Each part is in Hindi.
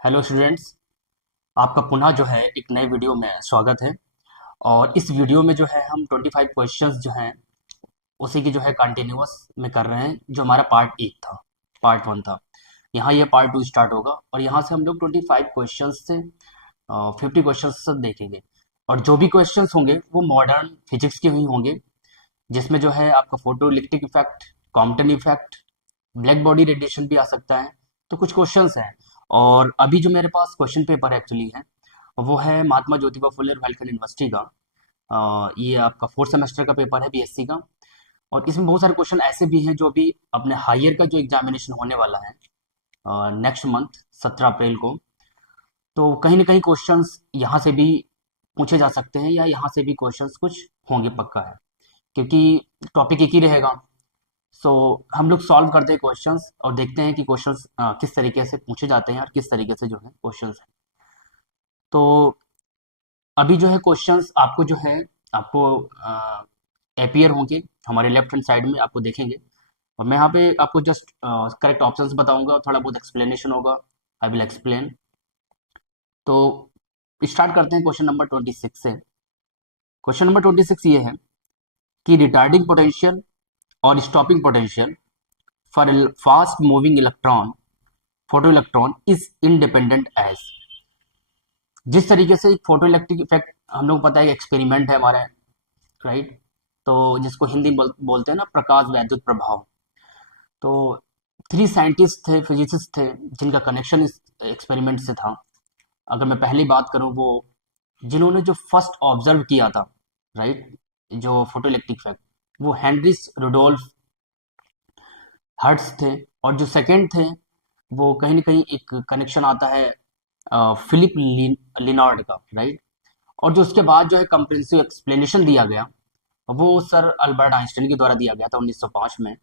Hello students. आपका पुनः जो है एक नए वीडियो में स्वागत है। और इस वीडियो में जो है हम 25 क्वेश्चंस जो हैं उसी की जो है कंटिन्यूअस में कर रहे हैं। जो हमारा पार्ट एक था, पार्ट वन था, यहाँ ये पार्ट टू स्टार्ट होगा और यहाँ से हम लोग 25 क्वेश्चंस से 50 क्वेश्चंस तक देखेंगे। और जो भी क्वेश्चंस होंगे वो मॉडर्न फिजिक्स के ही होंगे, जिसमें जो है आपका photo electric effect, Compton effect, black body radiation भी आ सकता है। तो कुछ क्वेश्चंस हैं। और अभी जो मेरे पास क्वेश्चन पेपर एक्चुअली है वो है महात्मा ज्योतिबा फुले बालिका यूनिवर्सिटी का। ये आपका फोर्थ सेमेस्टर का पेपर है बीएससी का। और इसमें बहुत सारे क्वेश्चन ऐसे भी हैं जो अभी अपने हायर का जो एग्जामिनेशन होने वाला है नेक्स्ट मंथ 17 अप्रैल को। तो कहीं ना कहीं क्वेश्चंस यहाँ से भी पूछे जा सकते हैं या यहाँ से भी क्वेश्चंस कुछ होंगे, पक्का है, क्योंकि टॉपिक एक ही रहेगा। सो हम लोग सॉल्व करते हैं क्वेश्चंस और देखते हैं कि क्वेश्चंस किस तरीके से पूछे जाते हैं और किस तरीके से जो है क्वेश्चंस हैं। तो अभी जो है क्वेश्चंस आपको जो है आपको अपियर होंगे हमारे लेफ्ट हैंड साइड में, आपको देखेंगे। और मैं यहाँ पे आपको जस्ट करेक्ट ऑप्शंस बताऊंगा और थोड़ा बहुत एक्सप्लेनेशन होगा। I will explain. तो स्टार्ट करते हैं क्वेश्चन नंबर 26 से। क्वेश्चन नंबर 26 ये है कि रिटार्डिंग पोटेंशियल और stopping potential for fast moving electron, photo electron is independent as. जिस तरीके से एक फोटो इलेक्ट्रिक इफेक्ट हम लोग पता है एक्सपेरिमेंट है हमारा, राइट। तो जिसको हिंदी में बोलते हैं ना, प्रकाश वैद्युत प्रभाव। तो 3 साइंटिस्ट थे, फिजिसिस्ट थे, जिनका कनेक्शन इस एक्सपेरिमेंट से था। अगर मैं पहली बात करूं, वो जिन्होंने जो फर्स्ट ऑब्जर्व किया था, राइट, जो फोटो इलेक्ट्रिक इफेक्ट, वो हेनरिच रुडोल्फ हर्ट्ज थे। और जो सेकंड थे वो कहीं ना कहीं एक कनेक्शन आता है फिलिप लिनार्ड का, राइट। और जो उसके बाद जो है कंप्रेहेंसिव एक्सप्लेनेशन दिया गया वो सर अल्बर्ट आइंस्टाइन के द्वारा दिया गया था 1905 में।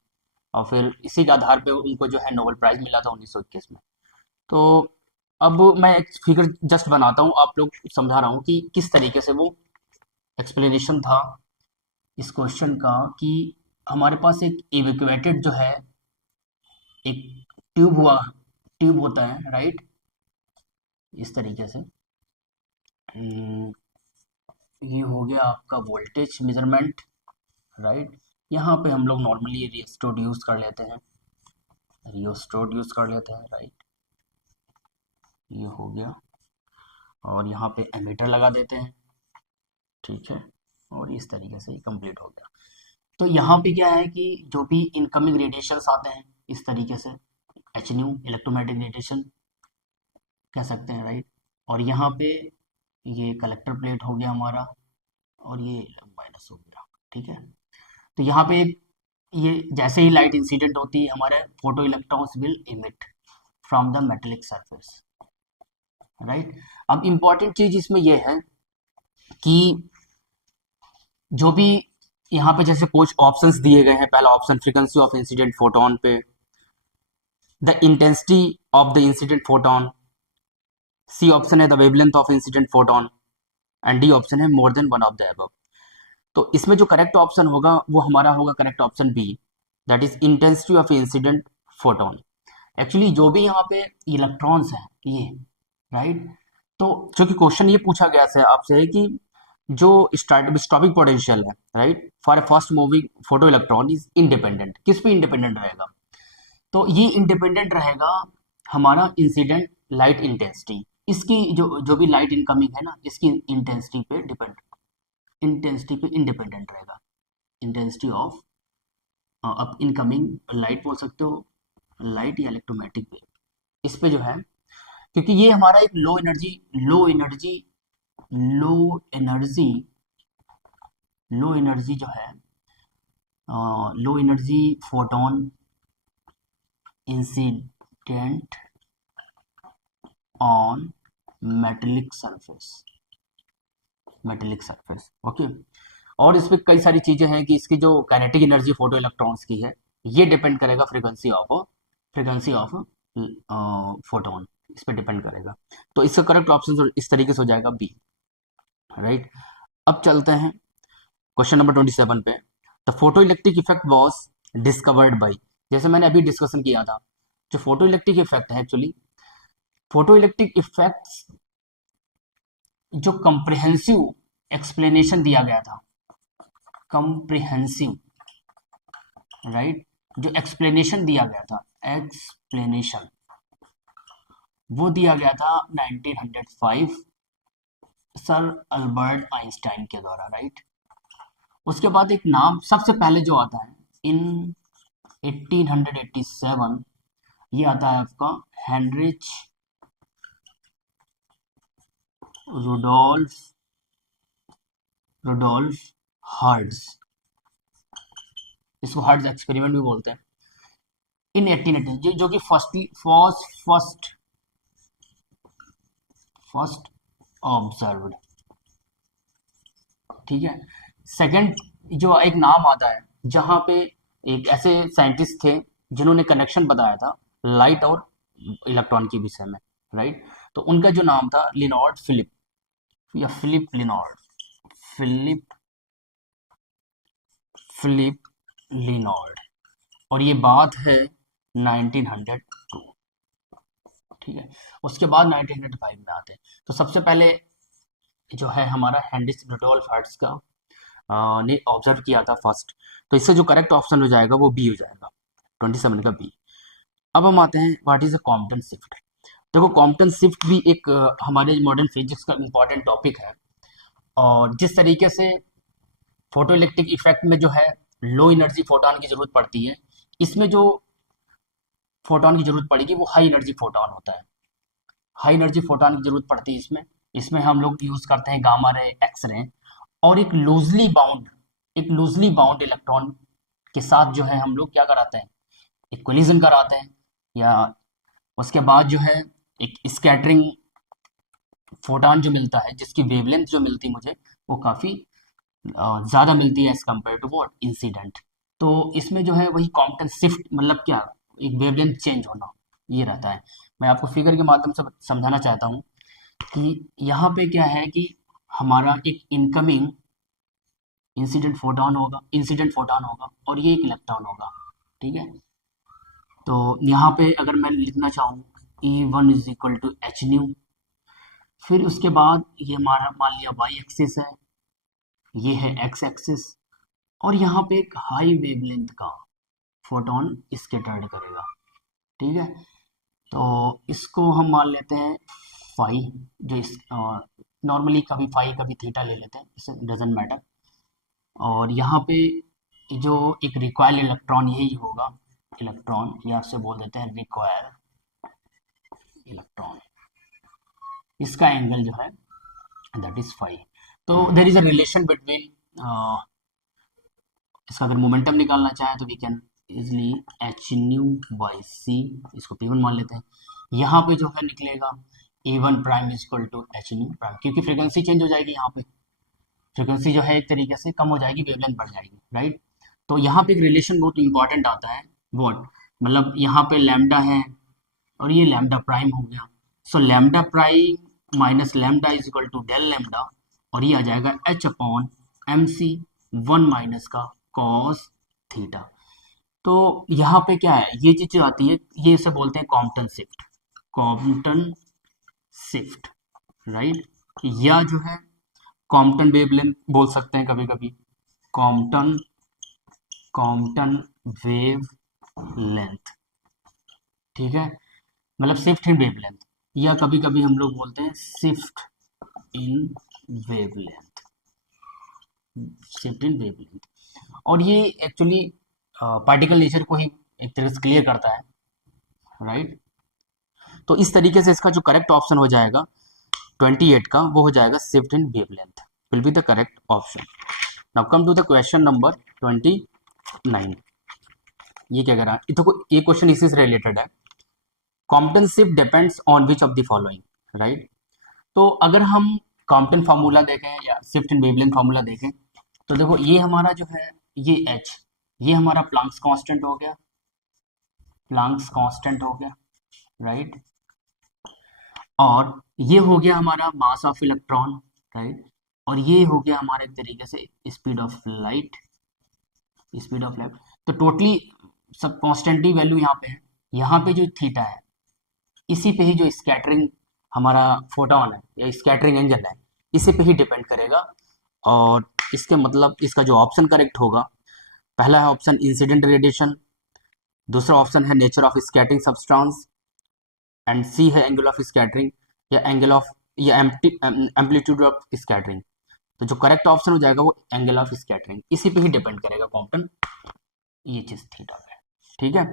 और फिर इसी के आधार पे उनको जो है नोबेल प्राइज मिला था 1921 में। तो अब मैं एक फिगर जस्ट बनाता हूँ, आप लोग समझा रहा हूँ कि किस तरीके से वो एक्सप्लेनेशन था इस क्वेश्चन का। कि हमारे पास एक इवेक्यूएटेड जो है एक ट्यूब होता है, राइट, इस तरीके से। हम्म, ये हो गया आपका वोल्टेज मेजरमेंट, राइट। यहाँ पे हम लोग नॉर्मली रियोस्टेट यूज कर लेते हैं, राइट। ये हो गया। और यहाँ पे एमीटर लगा देते हैं, ठीक है। और इस तरीके से कंप्लीट हो गया। तो यहाँ पे क्या है कि जो भी इनकमिंग रेडिएशंस आते हैं इस तरीके से, एच न्यू इलेक्ट्रोमैग्नेटिक रेडिएशन कह सकते हैं, राइट। और यहाँ पे ये कलेक्टर प्लेट हो गया हमारा, और ये माइनस हो गया, ठीक है। तो यहाँ पे ये जैसे ही लाइट इंसिडेंट होती है, हमारे photo electrons will emit from the metallic surface, right. अब इंपॉर्टेंट चीज इसमें यह है कि जो भी यहाँ पे जैसे कुछ ऑप्शंस दिए गए हैं, पहला option frequency of incident photon पे, the intensity of the incident photon, C option है the wavelength of incident photon, and D option है more than one of the above. तो इसमें जो करेक्ट ऑप्शन होगा वो हमारा होगा correct option B, that is intensity of incident photon. Actually जो भी यहाँ पे इलेक्ट्रॉन्स हैं ये, राइट। तो चूंकि क्वेश्चन ये पूछा गया है आपसे है कि जो स्टॉपिंग पोटेंशियल है, right, for a fast moving photo electron is independent, किस पे इंडिपेंडेंट रहेगा। तो ये इंडिपेंडेंट रहेगा हमारा इंसिडेंट लाइट इंटेंसिटी, इसकी जो भी लाइट इनकमिंग है ना, इसकी इंटेंसिटी पे इंडिपेंडेंट रहेगा। इंटेंसिटी ऑफ अब इनकमिंग लाइट बोल सकते हो, लाइट या इलेक्ट्रोमैग्नेटिक वेव, इस पे जो है, क्योंकि ये हमारा एक low energy low energy low energy जो है low energy photon incident on metallic surface, okay. और इसमें कई सारी चीजें हैं कि इसकी जो काइनेटिक एनर्जी फोटो इलेक्ट्रॉन्स की है ये डिपेंड करेगा फ्रीक्वेंसी ऑफ फोटोन, इस पे डिपेंड करेगा। तो इसका करेक्ट ऑप्शन इस तरीके से हो जाएगा बी, राइट। अब चलते हैं क्वेश्चन नंबर 27 पे। The photo electric effect was discovered by, जैसे मैंने अभी डिस्कशन किया था, जो फोटो इलेक्ट्रिक इफेक्ट है एक्चुअली फोटो इलेक्ट्रिक इफेक्ट्स जो कंप्रिहेंसिव एक्सप्लेनेशन दिया गया था, कंप्रिहेंसिव, राइट, जो एक्सप्लेनेशन दिया गया था, एक्सप्लेनेशन, वो दिया गया था 1905 सर अल्बर्ट आइंस्टाइन के द्वारा, राइट। उसके बाद एक नाम सबसे पहले जो आता है इन 1887, ये आता है आपका हेनरिच रुडोल्फ रुडोल्फ हर्ट्ज, इसको हर्ट्ज एक्सपेरिमेंट भी बोलते हैं, इन 1880, जो कि फर्स्ट ऑब्जर्व्ड, ठीक है। सेकंड जो एक नाम आता है जहां पे एक ऐसे साइंटिस्ट थे जिन्होंने कनेक्शन बताया था लाइट और इलेक्ट्रॉन के विषय में, राइट। तो उनका जो नाम था लिनॉर्ड फिलिप, या फिलिप लिनॉर्ड, फिलिप फिलिप लिनॉर्ड, और ये बात है 1902, ठीक है। उसके बाद 1905 में आते हैं। तो सबसे पहले जो है हमारा हेनरिच रुडोल्फ हर्ट्ज का ने ऑब्जर्व किया था फर्स्ट। तो इससे जो करेक्ट ऑप्शन हो जाएगा वो बी हो जाएगा, 27 का बी। अब हम आते हैं what is a Compton shift. देखो कॉम्पटन शिफ्ट भी एक हमारे मॉडर्न फिजिक्स का इंपॉर्टेंट टॉपिक है, और जिस तरीके से फोटो इलेक्ट्रिक इफेक्ट में जो है लो एनर्जी फोटोन की जरूरत पड़ती है, इसमें जो फोटोन की जरूरत पड़ेगी वो हाई एनर्जी फोटोन होता है, हाई एनर्जी फोटोन की जरूरत पड़ती है इसमें। इसमें हम लोग यूज करते हैं गामा रे, एक्स रे, और एक लूजली बाउंड इलेक्ट्रॉन के साथ जो है हम लोग क्या कराते हैं, एक कोलिजन कराते हैं, या उसके बाद जो है एक स्कैटरिंग फोटोन जो मिलता है, जिसकी वेवलेंथ जो मिलती है मुझे वो काफ़ी ज़्यादा मिलती है as compare to what incident. तो इसमें जो है वही कॉम्पटन शिफ्ट मतलब क्या, एक वेवलेंथ चेंज होना, ये रहता है। मैं आपको फिगर के माध्यम से समझाना चाहता हूँ कि यहाँ पे क्या है कि हमारा एक इनकमिंग इंसिडेंट फोटोन होगा और ये एक इलेक्ट्रॉन होगा, ठीक है। तो यहाँ पे अगर मैं लिखना चाहूँ E1 is equal to h nu, फिर उसके बाद ये हमारा मान लिया वाई एक्सिस है, ये है एक्स एक्सिस, और यहाँ पे एक हाई वेवलेंथ का फोटोन स्कैटर्ड करेगा, ठीक है। तो इसको हम मान लेते हैं फाई, जो इस नॉर्मली कभी फाई कभी थीटा ले लेते हैं, इसे डजेंट मैटर। और यहाँ पे जो एक रिक्वायर्ड इलेक्ट्रॉन यही होगा, इलेक्ट्रॉन, या आपसे बोल देते हैं रिक्वायर इलेक्ट्रॉन, इसका एंगल जो है दैट इज फाई। तो there is a relation between, इसका अगर मोमेंटम निकालना चाहें तो we can easily h nu by c, इसको P1 मान लेते हैं। यहाँ पे जो है निकलेगा A1 prime is equal to h nu prime, क्योंकि फ्रीक्वेंसी चेंज हो जाएगी, यहाँ पे फ्रीक्वेंसी जो है एक तरीके से कम हो जाएगी, वेवलेंथ बढ़ जाएगी, राइट। तो यहाँ पे एक रिलेशन बहुत इंपॉर्टेंट आता है, वॉट मतलब यहाँ पे लैम्डा है और ये लैम्डा प्राइम हो गया, so lambda prime minus lambda is equal to del lambda, और ये आ जाएगा h upon M c 1 minus का कॉस थीटा। तो यहाँ पे क्या है, ये चीज जो आती है ये इसे बोलते हैं Compton shift, Compton shift, right. या जो है कॉम्पटन वेवलेंथ बोल सकते हैं कभी कभी, कॉम्पटन कॉम्पटन वेव लेंथ, ठीक है, मतलब शिफ्ट इन वेवलेंथ, या कभी कभी हम लोग बोलते हैं shift in wavelength, shift in wavelength. और ये एक्चुअली पार्टिकल नेचर को ही एक तरह से क्लियर करता है, राइट। तो इस तरीके से इसका जो करेक्ट ऑप्शन हो जाएगा 28 का, वो हो जाएगा shift in wavelength will be the correct option. Now come to the question number 29। ये क्या कह रहा है, देखो ये क्वेश्चन इसी से रिलेटेड है, Compton shift depends on which of the following, right. तो अगर हम कॉम्पटन फार्मूला देखें या शिफ्ट इन वेवलेंथ फार्मूला देखें, तो देखो ये हमारा जो है ये एच, ये हमारा प्लांक्स कांस्टेंट हो गया, प्लांक्स कांस्टेंट हो गया, राइट। और ये हो गया हमारा मास ऑफ इलेक्ट्रॉन, राइट। और ये हो गया हमारा एक तरीके से speed of light, speed of light. तो टोटली सब कांस्टेंट ही वैल्यू यहाँ पे है, यहाँ पे जो थीटा है इसी पे ही जो स्कैटरिंग हमारा फोटोन है या स्कैटरिंग एंगल है, इसी पे ही डिपेंड करेगा। और इसके मतलब इसका जो ऑप्शन करेक्ट होगा, पहला है ऑप्शन इंसिडेंट रेडिएशन, दूसरा ऑप्शन है nature of scattering substance, and C है एंगल ऑफ स्कैटरिंग या एंगल ऑफ या एम्पलीट्यूड ऑफ स्कैटरिंग। तो जो करेक्ट ऑप्शन हो जाएगा वो एंगल ऑफ स्कैटरिंग, इसी पे ही डिपेंड करेगा कॉम्पटन, ये चीज थीटा पे। ठीक है,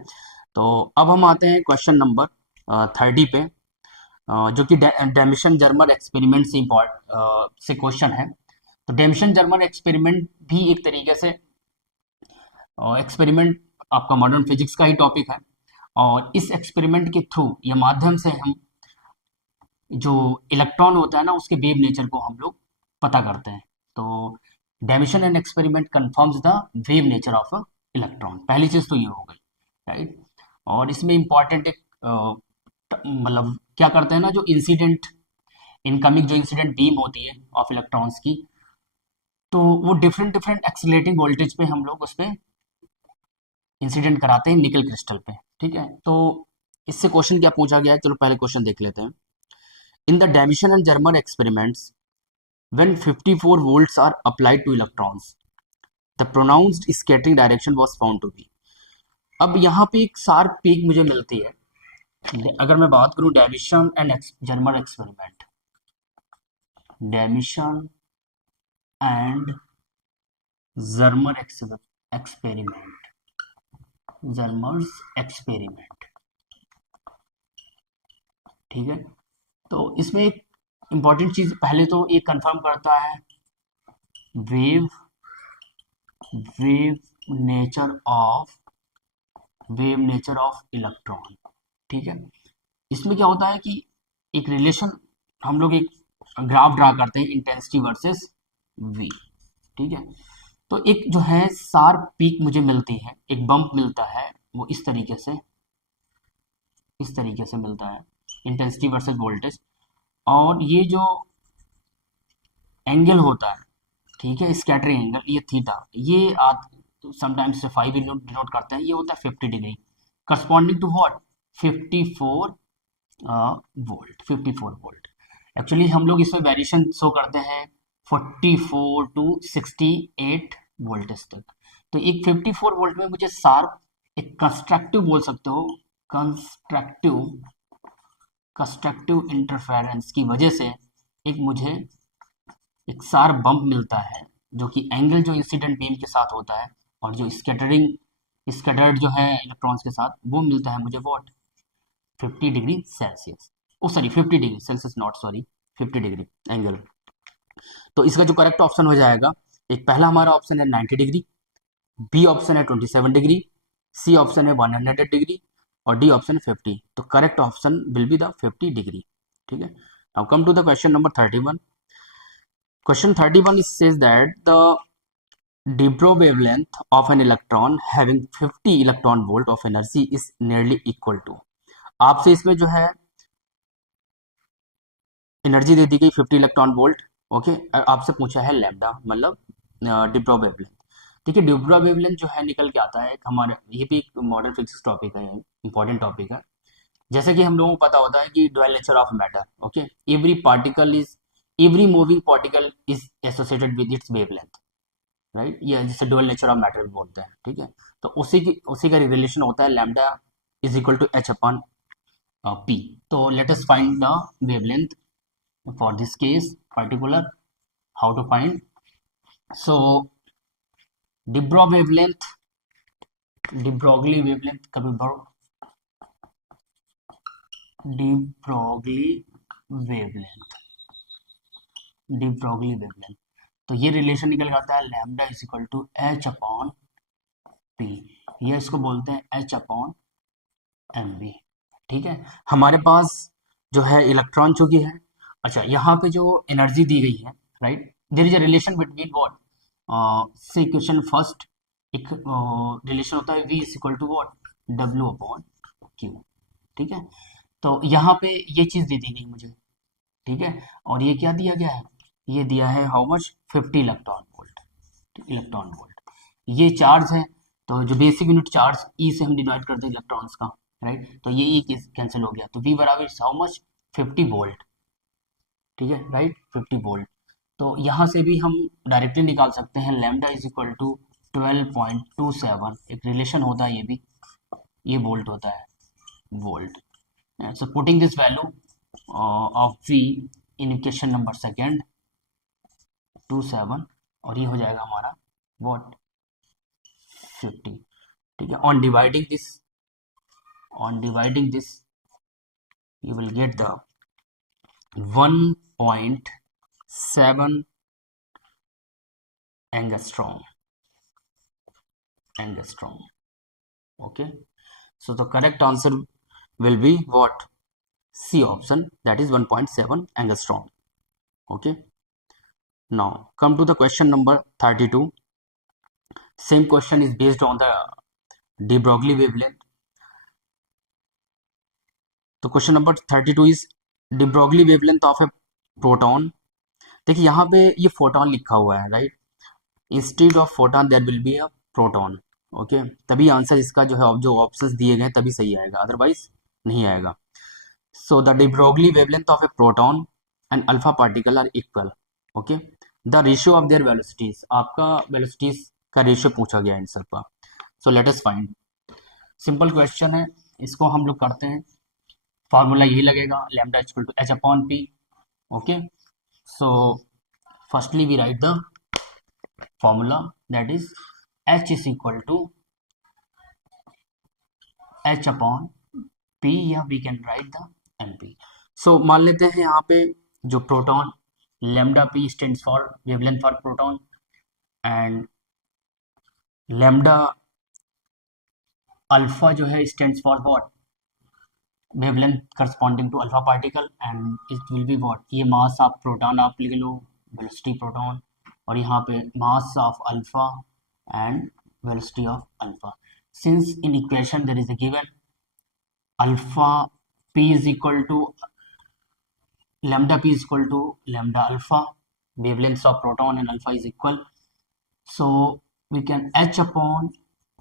तो अब हम आते हैं क्वेश्चन नंबर 30 पे, जो कि डेमिशन जर्मर एक्सपेरिमेंट से से क्वेश्चन है। तो डेमिशन जर्मर एक्सपेरिमेंट भी एक तरीके से एक्सपेरिमेंट आपका मॉडर्न फिजिक्स का ही टॉपिक है, और इस एक्सपेरिमेंट के थ्रू या माध्यम से हम जो इलेक्ट्रॉन होता है ना उसके वेव नेचर को हम लोग पता करते हैं। तो Davisson and experiment confirms the wave nature of a electron, पहली चीज तो ये हो गई, राइट। और इसमें इंपॉर्टेंट एक मतलब क्या करते हैं ना, जो इंसिडेंट इनकमिंग जो इंसिडेंट बीम होती है ऑफ इलेक्ट्रॉन्स की, तो वो डिफरेंट डिफरेंट एक्सीलरेटिंग वोल्टेज पे हम लोग उस पर इंसिडेंट कराते हैं निकल क्रिस्टल पे। ठीक है, तो इससे क्वेश्चन क्या पूछा गया है, चलो पहले क्वेश्चन देख लेते हैं। In the Davisson and Germer experiments when 54 volts are applied to electrons, the pronounced scattering direction was found to be। अब यहाँ पे एक शार्प पीक मुझे मिलती है। अगर मैं बात करूं Davisson and Germer experiment, Davisson and Germer experiment, Germer's experiment, ठीक है। तो इसमें एक इंपॉर्टेंट चीज पहले तो ये कंफर्म करता है wave wave nature of wave nature of electron. ठीक है, इसमें क्या होता है कि एक रिलेशन हम लोग एक ग्राफ ड्रा करते हैं इंटेंसिटी वर्सेस वी। ठीक है, तो एक जो है शार्प पीक मुझे मिलती है, एक बम्प मिलता है, वो इस तरीके से मिलता है, इंटेंसिटी वर्सेस वोल्टेज। और ये जो एंगल होता है, ठीक है, स्कैटरिंग एंगल, ये थीटा, ये समटाइम्स से 5 डिनोट करते हैं, ये होता है 50 degree, corresponding to what, 54 volt, 54 volt. Actually हम लोग इसमें वेरिएशन शो करते हैं 44 टू 68 वोल्टेज तक। तो एक 54 वोल्ट में मुझे शार्प एक कंस्ट्रक्टिव बोल सकते हो, कंस्ट्रक्टिव इंटरफेरेंस की वजह से एक मुझे एक शार्प बम्प मिलता है, जो कि एंगल जो इंसिडेंट बीम के साथ होता है और जो स्कैटर्ड जो है इलेक्ट्रॉन्स के साथ, वो मिलता है मुझे what, 50 degree Celsius. Oh sorry 50 degree Celsius, not sorry, 50 degree angle. तो इसका जो करेक्ट ऑप्शन हो जाएगा, एक पहला हमारा ऑप्शन है 90 डिग्री, बी ऑप्शन है 27 डिग्री, सी ऑप्शन है 100 डिग्री, और डी ऑप्शन है 50। तो correct option will be the 50 degree. ठीक है, now come to the question number 31। Question 31 says that the Dibrow wavelength of an electron having 50 electron volt of energy is nearly equal to। आपसे इसमें जो है एनर्जी दे दी गई 50 इलेक्ट्रॉन वोल्ट, ओके। आपसे पूछा है लैम्डा, मतलब डिब्रो वेवलेंथ। देखिए डिब्रो वेवलेंथ जो है निकल के आता है हमारे, ये भी एक मॉडर्न फिजिक्स टॉपिक है, इंपॉर्टेंट टॉपिक है। जैसे कि हम लोगों को पता होता है कि dual nature of matter, okay, every moving particle is associated with its wavelength, right, ये जिसे ड्यूअल नेचर ऑफ मैटर बोलते हैं। ठीक है, तो उसी का रिलेशन होता है lambda is equal to h upon p. तो let us find the wavelength for this case particular, how to find। so de Broglie wavelength, de Broglie wavelength, de Broglie wavelength, de Broglie wavelength, तो ये रिलेशन निकल के आता है lambda is equal to h upon p, ये इसको बोलते हैं एच अपॉन एम बी। ठीक है, हमारे पास जो है इलेक्ट्रॉन चूंकि है, अच्छा यहाँ पे जो एनर्जी दी गई है, right, there is a relation between what, say equation first एक रिलेशन होता है v is equal to what, w upon q। ठीक है, तो यहाँ पे ये चीज दे दी गई मुझे, ठीक है, और ये क्या दिया गया है, ये दिया है हाउ मच, 50 इलेक्ट्रॉन वोल्ट। ये चार्ज है, तो जो बेसिक यूनिट चार्ज ई से हम डिवाइड करते हैं इलेक्ट्रॉन्स का, राइट। तो ये कैंसिल हो गया, तो V बराबर हाउ मच, 50 वोल्ट, ठीक है, राइट, 50 वोल्ट। तो यहाँ से भी हम डायरेक्टली निकाल सकते हैं लैम्डा इज इक्वल टू 12.27, एक रिलेशन होता है ये भी, ये वोल्ट होता है, volt. So putting this value of V in equation number second, 27, और ये हो जाएगा हमारा what, 50, ठीक है। on dividing this you will get the 1.7 angstrom. Okay, so the correct answer will be what, C option, that is 1.7 angstrom. Okay, now come to the question number 32. Same question is based on the de Broglie wavelength. तो question number 32 is de Broglie wavelength of a proton. देखिए यहाँ पे ये फोटोन लिखा हुआ है, right, instead of photon there will be a proton. Okay, तभी आंसर इसका जो है, जो ऑप्शंस दिए गए तभी सही आएगा, अदरवाइज नहीं आएगा। So the de Broglie wavelength of a proton and alpha particle are equal. Okay, the ratio of their velocities, आपका वेलोसिटीज का रेशियो पूछा गया इन सब का। So let us find, simple question है, इसको हम लोग करते हैं। फार्मूला यही लगेगा, lambda equal to h upon p. Okay, so firstly we write the formula, that is H is equal to H upon P, या we can write the MP। so मान लेते हैं यहाँ पे जो proton, lambda P stands for wavelength for proton, and lambda alpha जो है stands for what, wavelength corresponding to alpha particle, and it will be what, ये mass of proton आप लिख लो, velocity proton, और यहाँ पे mass of alpha and velocity of alpha। Since in equation there is a given alpha p is equal to lambda p is equal to lambda alpha, wavelengths of proton and alpha is equal, so we can H upon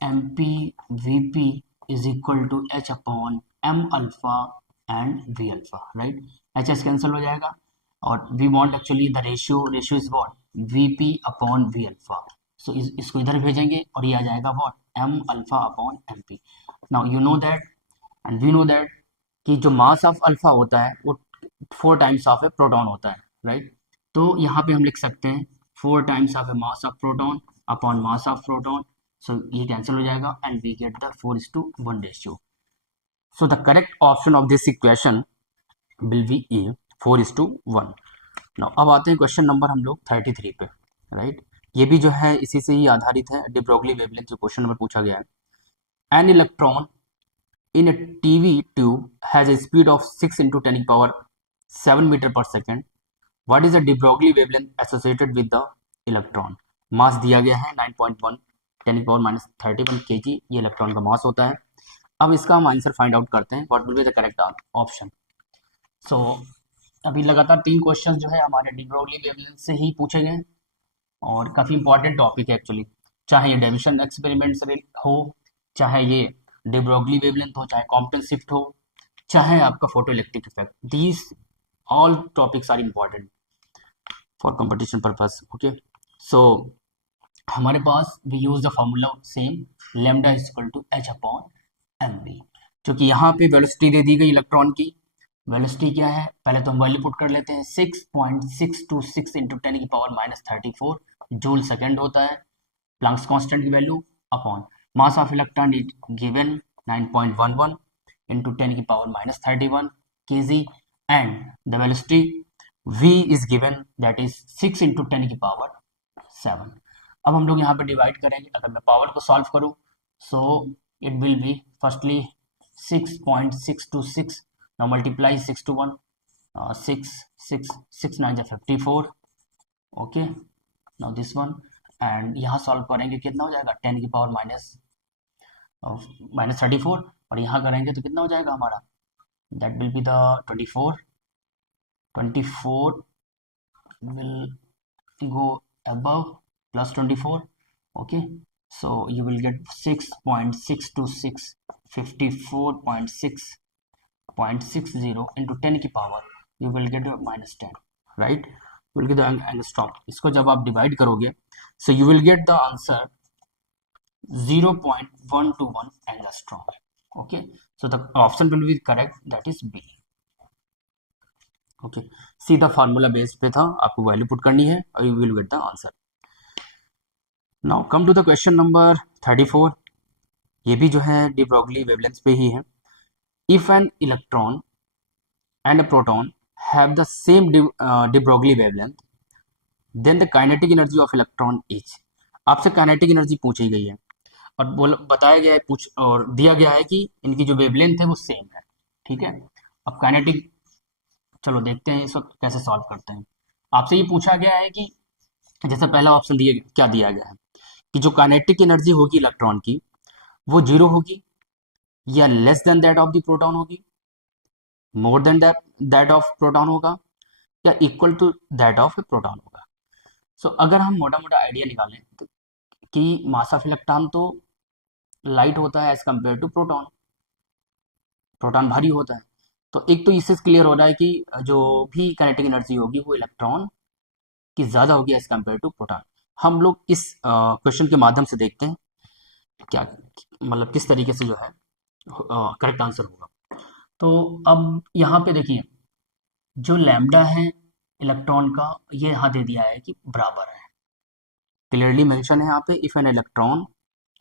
mp vp is equal to H upon m alpha and v alpha, right। HS cancel हो जाएगा, और we want actually the ratio is what, vp upon v alpha। so इसको इधर भेजेंगे और ये आ जाएगा what, m alpha upon mp। now you know that and we know that कि जो मास ऑफ अल्फा होता है वो 4 टाइम्स ऑफ ए प्रोटॉन होता है, राइट। तो यहाँ पे हम लिख सकते हैं 4 times of a mass of proton upon mass of proton. So ये कैंसिल हो जाएगा and we get the 4:1 ratio. So the correct option of this equation will be A, 4:1। Now अब आते हैं क्वेश्चन नंबर हम लोग 33 पे, राइट। ये भी जो है इसी से ही आधारित है, de Broglie वेवलेंथ जो क्वेश्चन नंबर पूछा गया है। An electron in a TV tube has a speed of 6 into 10 to the power 7 meter per second. What is the de Broglie wavelength associated with the electron? मास दिया गया है 9.1 10 to the power minus 31 kg, ये इलेक्ट्रॉन का मास होता है। अब इसका हम आंसर फाइंड आउट करते हैं, what will be the correct option. So अभी लगातार 3 क्वेश्चन जो है हमारे de Broglie wavelength से ही पूछे गए, और काफ़ी इंपॉर्टेंट टॉपिक है एक्चुअली, चाहे ये डेविशन एक्सपेरिमेंट से हो, चाहे ये de Broglie वेवलेंथ हो, चाहे कॉम्पटन शिफ्ट हो, चाहे आपका photo electric effect, these all topics are important for competition purpose. Okay, so हमारे पास we use the formula same, lambda is equal to h upon m v. क्योंकि यहाँ पे वेलोसिटी दे दी गई इलेक्ट्रॉन की, वेलोसिटी क्या है पहले तो हम वैल्यू पुट कर लेते हैं, 6.626 इंटू 10 की पावर माइनस 34 जूल सेकेंड होता है, प्लैंक्स कांस्टेंट की value upon mass of electron is given 9.11 into 10 की power minus 31 kg, and the velocity v is given, that is 6 into 10 की power 7। अब हम लोग यहाँ पे डिवाइड करेंगे, अगर मैं पावर को सॉल्व करूँ so it will be firstly 6.626, now multiply 6 to 1, 6 9 54, okay. now this one, and यहाँ सॉल्व करेंगे कितना हो जाएगा 10 की पावर माइनस 34, और यहाँ करेंगे तो कितना हो जाएगा हमारा, that will be the 24 will go above plus 24, okay. So you will get 6.626 54.6.60 into 10 की power, you will get -10, right? You will get the angstrom. इसको जब आप डिवाइड करोगे, so you will get the answer 0.121 angstrom. Okay, so the option will be correct, that is B. Okay, सीधा फार्मूला बेस पे था, आपको वैल्यू पुट करनी है और you will get the answer. Now come to the question number 34. ये भी जो है डी ब्रॉगली वेवलेंथ पे ही है. If an electron and a proton have the same de Broglie wavelength, then the kinetic energy of electron is. आपसे काइनेटिक एनर्जी पूछी गई है और बताया गया है, पूछ और दिया गया है कि इनकी जो वेवलेंथ है वो सेम है. ठीक है, अब काइनेटिक, चलो देखते हैं इस वक्त कैसे सॉल्व करते हैं. आपसे ये पूछा गया है कि जैसे पहला ऑप्शन दिया, क्या दिया गया है कि जो काइनेटिक एनर्जी होगी इलेक्ट्रॉन की वो जीरो होगी, या less than that of the proton होगी, more than that of proton होगा, या equal to that of proton होगा. सो अगर हम मोटा मोटा आइडिया निकालें तो कि मास ऑफ इलेक्ट्रॉन तो लाइट होता है as compare to proton, proton भारी होता है. तो एक तो इससे क्लियर हो रहा है कि जो भी काइनेटिक एनर्जी होगी वो इलेक्ट्रॉन की ज़्यादा होगी एज कम्पेयर टू प्रोटॉन. हम लोग इस क्वेश्चन के माध्यम से देखते हैं क्या, मतलब किस तरीके से जो है करेक्ट आंसर होगा. तो अब यहाँ पे देखिए, जो लैम्डा है इलेक्ट्रॉन का, ये यहाँ दे दिया है कि बराबर है, क्लियरली मेंशन है यहाँ पे. If an electron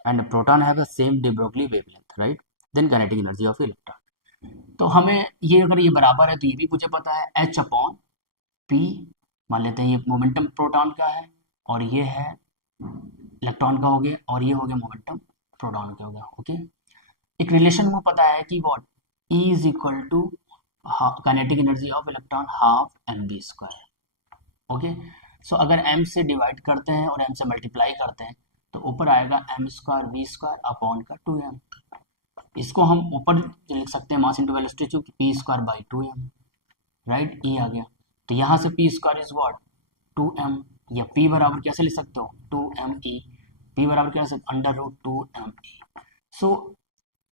and proton have the same de Broglie wavelength, right, then kinetic energy of electron. तो हमें ये, अगर ये बराबर है तो ये भी मुझे पता है, एच अपॉन पी. मान लेते हैं ये मोमेंटम प्रोटॉन का है और ये है इलेक्ट्रॉन का हो गया, और ये हो गया मोमेंटम प्रोटॉन का हो गया. ओके, एक रिलेशन में पता है कि what, E is equal to kinetic energy of electron half m v square. Okay, so अगर m से डिवाइड करते हैं और m से मल्टीप्लाई करते हैं तो ऊपर आएगा m square v square upon का 2m. इसको हम ऊपर लिख सकते हैं mass into velocity, p square by 2m, right. E आ गया, तो यहाँ से P square is what 2m, या p बराबर कैसे लिख सकते हो 2me. p बराबर क्या under root 2me. So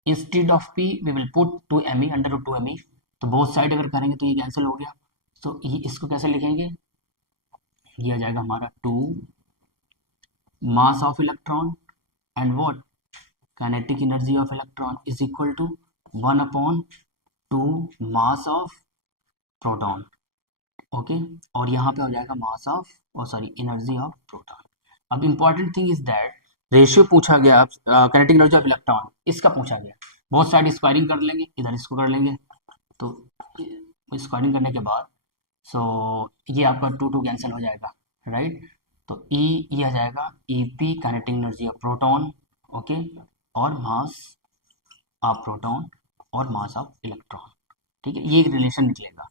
instead of p we will put 2me under root 2me. तो बोथ साइड अगर करेंगे तो ये कैंसिल हो गया. सो ये इसको कैसे लिखेंगे, ये आ जाएगा हमारा 2 mass of electron and what kinetic energy of electron is equal to 1 upon 2 mass of proton. Okay, और यहाँ पे हो जाएगा मास ऑफ, और सॉरी एनर्जी ऑफ प्रोटॉन. अब important thing is that ratio पूछा गया, काइनेटिक एनर्जी ऑफ इलेक्ट्रॉन इसका पूछा गया. बहुत साइड स्क्वायरिंग कर लेंगे, इधर इसको कर लेंगे, तो स्क्वायरिंग करने के बाद सो ये आपका 2 कैंसिल हो जाएगा, राइट. तो E ये आ जाएगा E P kinetic energy of proton, okay, और मास ऑफ प्रोटॉन और मास ऑफ इलेक्ट्रॉन. ठीक है, ये एक रिलेशन निकलेगा.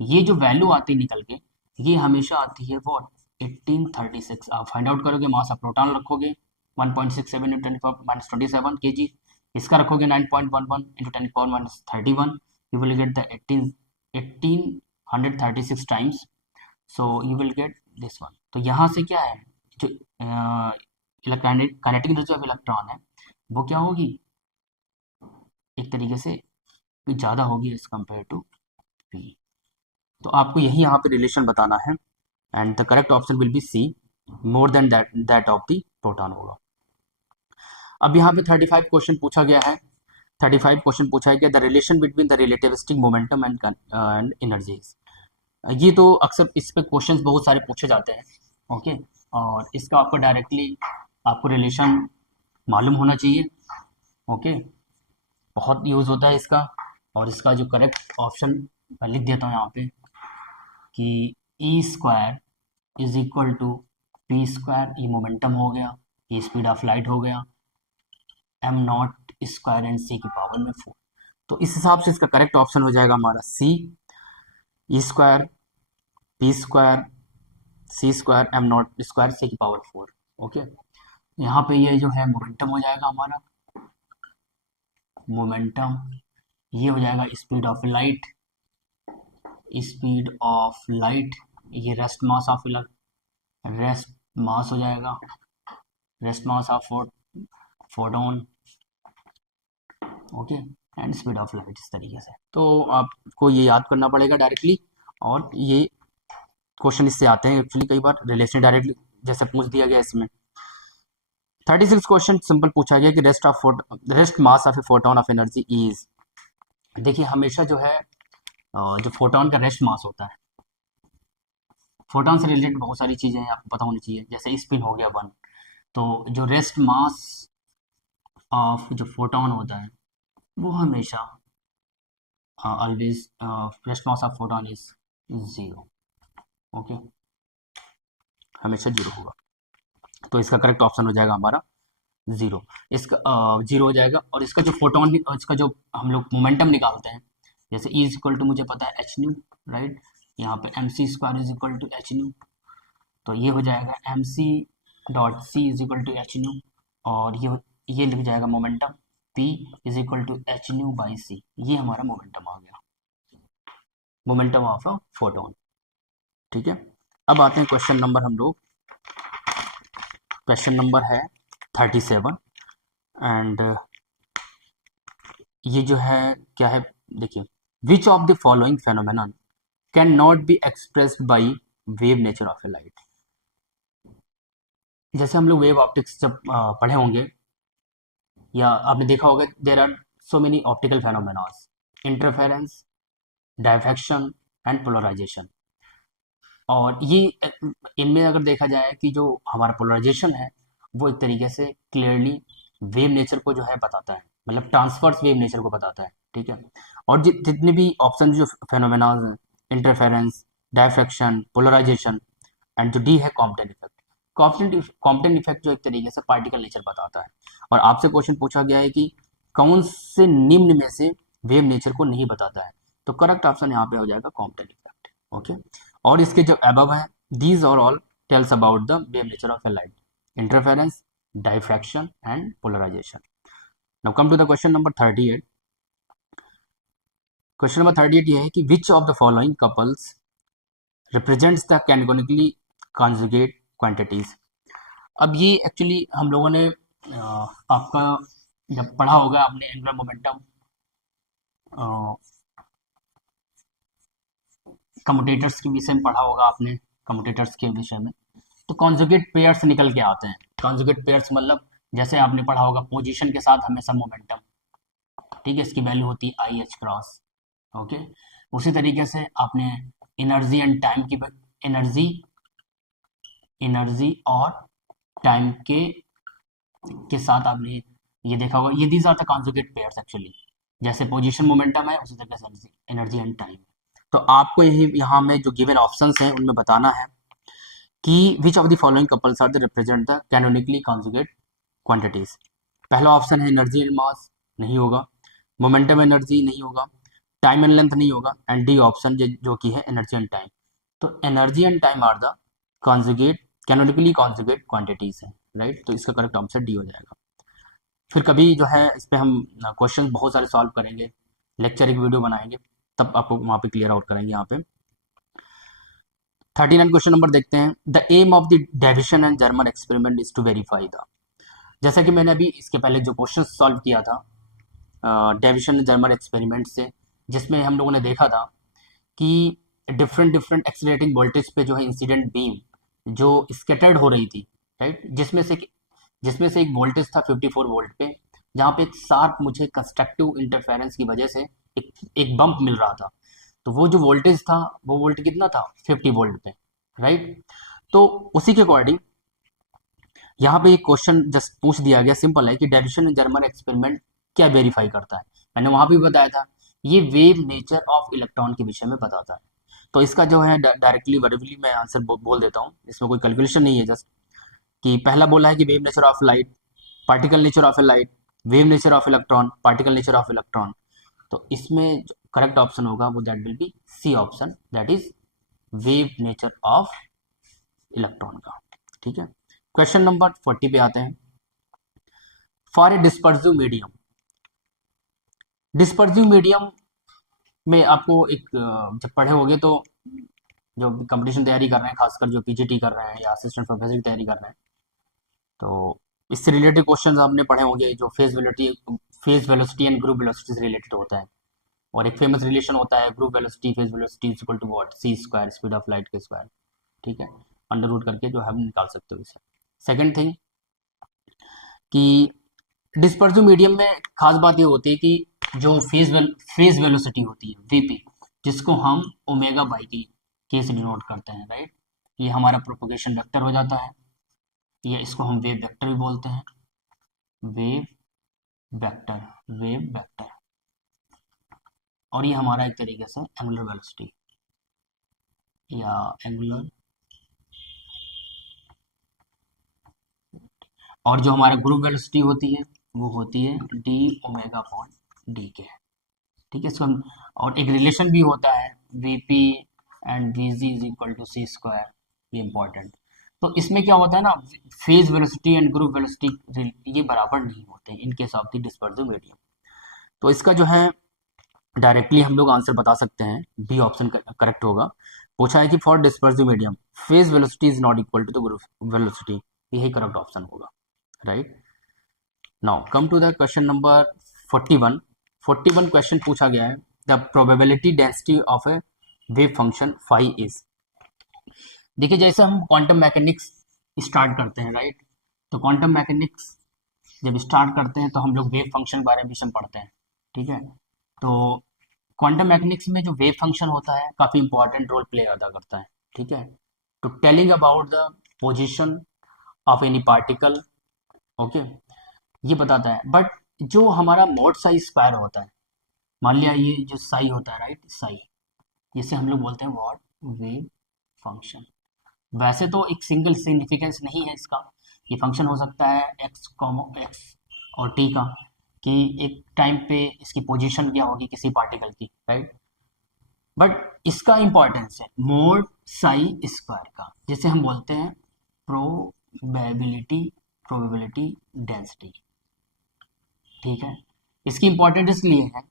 ये जो वैल्यू आती है निकल के, ये हमेशा आती है व्हाट 1836. आप फाइंड आउट करोगे, मास ऑफ प्रोटॉन रखोगे 1.67 इंटू 10⁻27 kg, इसका रखोगे 9.11 into 10⁻31, you will get the 1836 times, so you will get this one. तो यहाँ से क्या है, जो काइनेटिक एनर्जी ऑफ इलेक्ट्रॉन है वो क्या होगी, एक तरीके से ज़्यादा होगी एज कम्पेयर टू पी. तो आपको यही यहाँ पे रिलेशन बताना है, and the correct option will be C, more than that of the proton होगा. अब यहाँ पे 35 क्वेश्चन पूछा गया है. 35 क्वेश्चन पूछा है कि the relation between the relativistic momentum and energies. ये तो अक्सर इस पे क्वेश्चंस बहुत सारे पूछे जाते हैं. ओके, और इसका आपको डायरेक्टली आपको रिलेशन मालूम होना चाहिए. ओके, बहुत यूज़ होता है इसका. और इसका जो करेक्ट ऑप्शन मैं लिख देता हूँ यहाँ पे कि E square is equal to p square, ये मोमेंटम हो गया, ये स्पीड ऑफ लाइट हो गया, m naught square and c की पावर में 4. तो इस हिसाब से इसका करेक्ट ऑप्शन हो जाएगा हमारा C, E square p square c square m naught square c की पावर 4. ओके, यहाँ पे ये जो है मोमेंटम हो जाएगा हमारा, मोमेंटम ये हो जाएगा speed of light, speed of light, ये rest mass of rest mass हो जाएगा, rest mass of photon, okay, and speed of light, इस तरीके से। तो आपको ये याद करना पड़ेगा डायरेक्टली, और ये क्वेश्चन इससे आते हैं एक्चुअली कई बार रिलेशन डायरेक्टली जैसे पूछ दिया गया इसमें। 36 क्वेश्चन सिंपल पूछा गया कि rest mass of a photon of energy is. देखिए हमेशा जो है जो फोटोन का रेस्ट मास होता है, फोटोन से रिलेटेड बहुत सारी चीजें हैं आपको पता होनी चाहिए, जैसे स्पिन हो गया 1, तो जो रेस्ट मास ऑफ जो फोटोन होता है वो हमेशा always rest mass of photon is 0, okay, हमेशा 0 होगा। तो इसका करेक्ट ऑप्शन हो जाएगा हमारा 0। इसका 0 हो जाएगा। और इसका जो फोटोन, इसका जो हम लोग मोमेंटम निकालते हैं, जैसे E इज इक्वल टू मुझे पता है एच न्यू, राइट, यहाँ पे m C square is equal to h nu, तो ये हो जाएगा m c dot c is equal to h nu, और ये लिख जाएगा momentum P is equal to h nu by c. ये हमारा मोमेंटम आ गया, मोमेंटम ऑफ अ फोटोन। ठीक है, अब आते हैं क्वेश्चन नंबर, हम लोग क्वेश्चन नंबर है 37, एंड ये जो है क्या है, देखिए, विच of the following phenomenon can not be expressed by wave nature of a light. जैसे हम लोग वेव ऑप्टिक्स जब पढ़े होंगे, या आपने देखा होगा, there are so many optical phenomenas, interference, diffraction and polarization. और ये इनमें अगर देखा जाए कि जो हमारा पोलराइजेशन है वो एक तरीके से क्लियरली वेव नेचर को जो है बताता है, मतलब ट्रांसवर्स वेव नेचर को बताता है, ठीक है। और जितने भी ऑप्शन जो फेनोमेनाज हैं, इंटरफेरेंस, डायफ्रैक्शन, पोलराइजेशन, एंड जो डी है कॉम्पटन इफेक्ट। कॉम्पटन इफेक्ट जो एक तरीके से पार्टिकल नेचर बताता है। और आपसे क्वेश्चन पूछा गया है कि कौन से निम्न में से वेव नेचर को नहीं बताता है, तो करेक्ट ऑप्शन यहाँ पे हो जाएगा कॉम्पटन इफेक्ट, ओके। और इसके जो अबव है, these are all tells about the wave nature of a light, interference, diffraction and polarization. Now come to the question number 38। Question number 38 ये है कि which of the following couples represents the canonically conjugate quantities. अब ये एक्चुअली हम लोगों ने आपका जब पढ़ा होगा आपने एंगुलर मोमेंटम, कम्यूटेटर्स के विषय में पढ़ा होगा आपने, कम्यूटेटर्स के विषय में, तो कॉन्जुगेट पेयर्स निकल के आते हैं। कॉन्जुगेट पेयर्स मतलब जैसे आपने पढ़ा होगा पोजीशन के साथ हमेशा मोमेंटम, ठीक है, इसकी वैल्यू होती है आई एच क्रॉस, ओके। उसी तरीके से आपने एनर्जी एंड टाइम की, एनर्जी एनर्जी और टाइम के साथ आपने ये देखा होगा, ये these are the conjugate pairs actually. जैसे पोजीशन मोमेंटम है उसी तरीके से एनर्जी एंड टाइम। तो आपको यही यहाँ में जो गिवन ऑप्शंस हैं उनमें बताना है कि which of the following couples are the represent the canonically conjugate quantities. पहला ऑप्शन है एनर्जी एंड मास, नहीं होगा। मोमेंटम एनर्जी नहीं होगा। टाइम एंड लेंथ नहीं होगा। एंड डी ऑप्शन जो कि है एनर्जी एंड टाइम। तो energy and time are the conjugate, canonically conjugate quantities है, राइट। तो इसका करेक्ट आंसर डी हो जाएगा। फिर कभी जो है इस पे हम क्वेश्चन बहुत सारे सॉल्व करेंगे, लेक्चर एक वीडियो बनाएंगे, तब आपको वहाँ पे क्लियर आउट करेंगे। यहाँ पे 39 क्वेश्चन नंबर देखते हैं। The aim of the Davisson and Germer experiment is to verify the. जैसा कि मैंने अभी इसके पहले जो क्वेश्चन सॉल्व किया था डेविसन एंड जर्मन एक्सपेरिमेंट से, जिसमें हम लोगों ने देखा था कि डिफरेंट डिफरेंट एक्सीलरेटिंग वोल्टेज पे जो है इंसिडेंट बीम जो स्कैटर्ड हो रही थी, राइट, जिसमें से एक वोल्टेज था 54 वोल्ट पे, जहाँ पे एक शार्प मुझे कंस्ट्रक्टिव इंटरफेरेंस की वजह से एक बम्प मिल रहा था। तो वो जो वोल्टेज था वो वोल्ट कितना था 50 वोल्ट पे, राइट। तो उसी के अकॉर्डिंग यहाँ पे एक क्वेश्चन जस्ट पूछ दिया गया, सिंपल है कि डेविसन जर्मन एक्सपेरिमेंट क्या वेरीफाई करता है। मैंने वहां भी बताया था ये वेव नेचर ऑफ इलेक्ट्रॉन के विषय में बताता है। तो इसका जो है डायरेक्टली वर्बली मैं आंसर बोल देता हूँ, इसमें कोई कैलकुलेशन नहीं है, जस्ट कि पहला बोला है कि wave nature of light, particle nature of a light, wave nature of electron, particle nature of electron. तो इसमें करेक्ट ऑप्शन होगा वो that will be C option, that is wave nature of electron का, ठीक है। क्वेश्चन नंबर 40 पे आते हैं। For a dispersive medium, dispersive medium में आपको एक जब पढ़े होगे तो जो कंपटीशन तैयारी कर रहे हैं, खासकर जो पीजीटी कर रहे हैं या असिस्टेंट प्रोफेसर की तैयारी कर रहे हैं, तो इससे रिलेटेड क्वेश्चन आपने पढ़े होंगे, जो phase velocity and group velocity से रिलेटेड होता है। और एक फेमस रिलेशन होता है, group velocity phase velocity is equal to what, C square, speed of light के स्क्वायर। ठीक है, अंडर रूट करके जो है हम निकाल सकते हो इसे। सेकंड थिंग कि डिस्पर्सिव मीडियम में खास बात ये होती है कि जो फेज वेलोसिटी होती है वीपी, जिसको हम ओमेगा बाई के से डिनोट करते हैं, राइट। ये हमारा प्रोपोगेशन वेक्टर हो जाता है, या इसको हम वेव वेक्टर भी बोलते हैं, वेव वेक्टर, वेव वेक्टर। और ये हमारा एक तरीके से एंगुलर वेलोसिटी या एंगुलर, और जो हमारा ग्रुप वेलोसिटी होती है वो होती है डी ओमेगा अपॉन डी के। ठीक है, इसको हम, और एक रिलेशन भी होता है VP and VG is equal to C square, ये इंपॉर्टेंट। तो इसमें क्या होता है ना, phase velocity and group velocity ये बराबर नहीं होते in case of the dispersive medium. तो इसका जो है डायरेक्टली हम लोग आंसर बता सकते हैं, बी ऑप्शन करेक्ट होगा। पूछा है कि for dispersive medium phase velocity is not equal to the group velocity, यही करेक्ट ऑप्शन होगा, right. Now come to the question number 41। 41 question पूछा गया है, the probability density of a wave function phi is. देखिए, जैसे हम क्वांटम मैकेनिक्स स्टार्ट करते हैं, राइट, तो क्वांटम मैकेनिक्स जब स्टार्ट करते हैं तो हम लोग वेव फंक्शन के बारे में भी सब पढ़ते हैं। ठीक है, तो क्वांटम मैकेनिक्स में जो वेव फंक्शन होता है काफ़ी इंपॉर्टेंट रोल प्ले अदा करता है। ठीक है, तो telling about the position of any particle, okay, ये बताता है। बट जो हमारा मोड साई स्क्वायर होता है, मान लिया ये जो साई होता है, राइट, साई, जिसे हम लोग बोलते हैं व्हाट, वेव फंक्शन। वैसे तो एक सिंगल सिग्निफिकेंस नहीं है इसका, ये फंक्शन हो सकता है एक्स और टी का, कि एक टाइम पे इसकी पोजीशन क्या होगी किसी पार्टिकल की, राइट। बट इसका इंपॉर्टेंस है मोड साई स्क्वायर का, जिसे हम बोलते हैं प्रोबेबिलिटी, प्रोबेबिलिटी डेंसिटी। ठीक है, इसकी इंपॉर्टेंट इसलिए है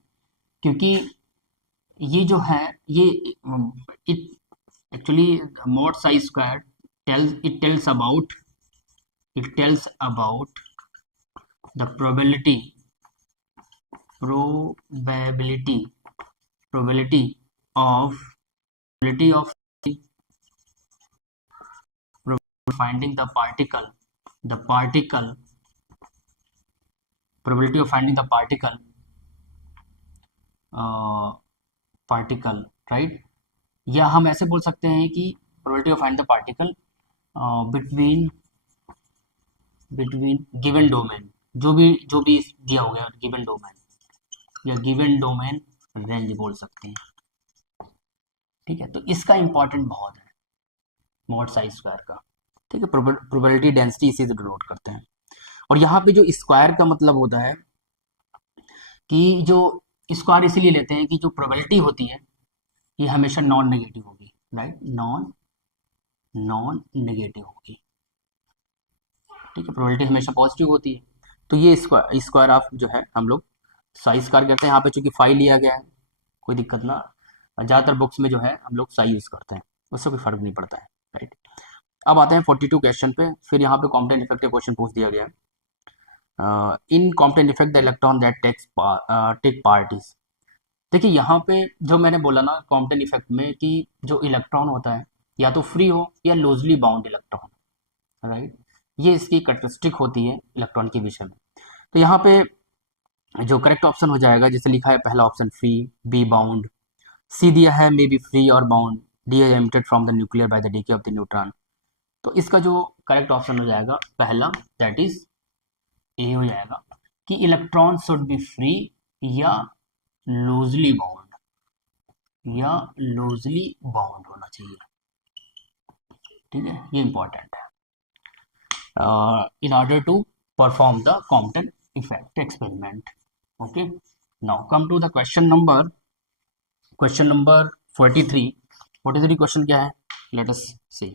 क्योंकि ये जो है, ये it actually mode Sai square tells about, it tells about the probability probability of probability of finding the particle probability of finding the particle, right. या हम ऐसे बोल सकते हैं कि probability of find the particle between given domain, जो भी दिया हो गया गिवन डोमेन, या गिवन डोमेन रेंज बोल सकते हैं। ठीक है, तो इसका इंपॉर्टेंट बहुत है मॉड साइज स्क्वायर का। ठीक है, प्रोबेबिलिटी डेंसिटी इसी से डिनोट करते हैं। और यहाँ पे जो स्क्वायर का मतलब होता है कि जो स्क्वायर इसीलिए लेते हैं कि जो प्रोबेबिलिटी होती है ये हमेशा नॉन नेगेटिव होगी, राइट, नॉन नॉन नेगेटिव होगी। ठीक है, प्रोबेबिलिटी हमेशा पॉजिटिव होती है। तो ये स्क्वायर ऑफ जो है हम लोग साई स्क्वायर करते हैं। यहाँ पे चूंकि फाई लिया गया है, कोई दिक्कत ना, ज़्यादातर बुक्स में जो है हम लोग साई यूज़ करते हैं, उससे कोई फर्क नहीं पड़ता है, राइट। अब आते हैं 42 क्वेश्चन पे। फिर यहाँ पे कॉम्पटेंट इफेक्ट का क्वेश्चन पूछ दिया गया है। In Compton effect the electron that take part is. देखिए, यहाँ पे जो मैंने बोला ना कॉम्पटेंट इफेक्ट में, कि जो इलेक्ट्रॉन होता है या तो फ्री हो या लूजली बाउंड इलेक्ट्रॉन, राइट, ये इसकी कैरेक्टरिस्टिक होती है इलेक्ट्रॉन के विषय में। तो यहाँ पे जो करेक्ट ऑप्शन हो जाएगा, जैसे लिखा है पहला ऑप्शन फ्री, बी बाउंड, सी दिया है मे बी फ्री और बाउंड, डी है emitted from the nuclear by the DK of the neutron. तो इसका जो करेक्ट ऑप्शन हो जाएगा पहला, दैट इज ए हो जाएगा, कि इलेक्ट्रॉन शुड बी फ्री या लूजली बाउंड, या लूजली बाउंड होना चाहिए। ठीक है, ये इंपॉर्टेंट है in order to perform the Compton effect experiment. Okay, now come to the question number 43. 43 question क्या है, लेट अस सी।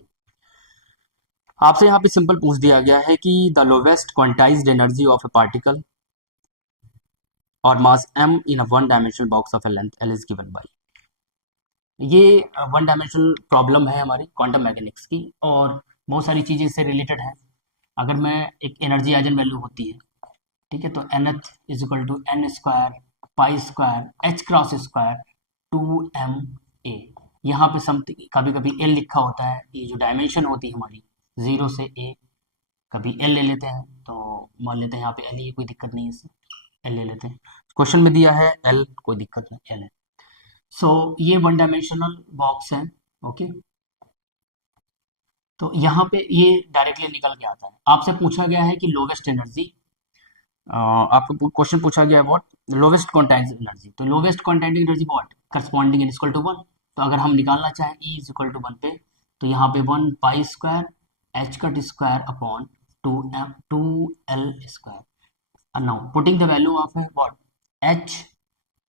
आपसे यहाँ पे सिंपल पूछ दिया गया है कि the lowest quantized energy of A particle और मास m in a one dimensional box of A length l is given by. ये वन डायमेंशनल प्रॉब्लम है हमारी क्वांटम मैकेनिक्स की, और बहुत सारी चीज़ें इससे रिलेटेड हैं। अगर मैं एक एनर्जी आइजन वैल्यू होती है, ठीक है, तो nth is equal to n square pi square h cross square 2m a। यहाँ पे समथिंग कभी कभी एल लिखा होता है, ये जो डायमेंशन होती है हमारी 0 से a, कभी एल ले लेते हैं, तो मान लेते हैं यहाँ पे एल ही, कोई दिक्कत नहीं है इससे, एल ले लेते हैं। क्वेश्चन में दिया है एल, कोई दिक्कत नहीं, एल है। सो ये वन डायमेंशनल बॉक्स है, ओके। तो यहाँ पे ये डायरेक्टली निकल के आता है। आपसे पूछा गया है कि लोवेस्ट एनर्जी, आपको क्वेश्चन पूछा गया है व्हाट लोवेस्ट क्वांटाइज एनर्जी, तो lowest quantize energy what corresponding is equal to 1। तो अगर हम निकालना चाहें E इज इक्वल टू 1 पे, तो यहाँ पे 1 पाई square H cut square upon 2 L square. Now putting the value of what H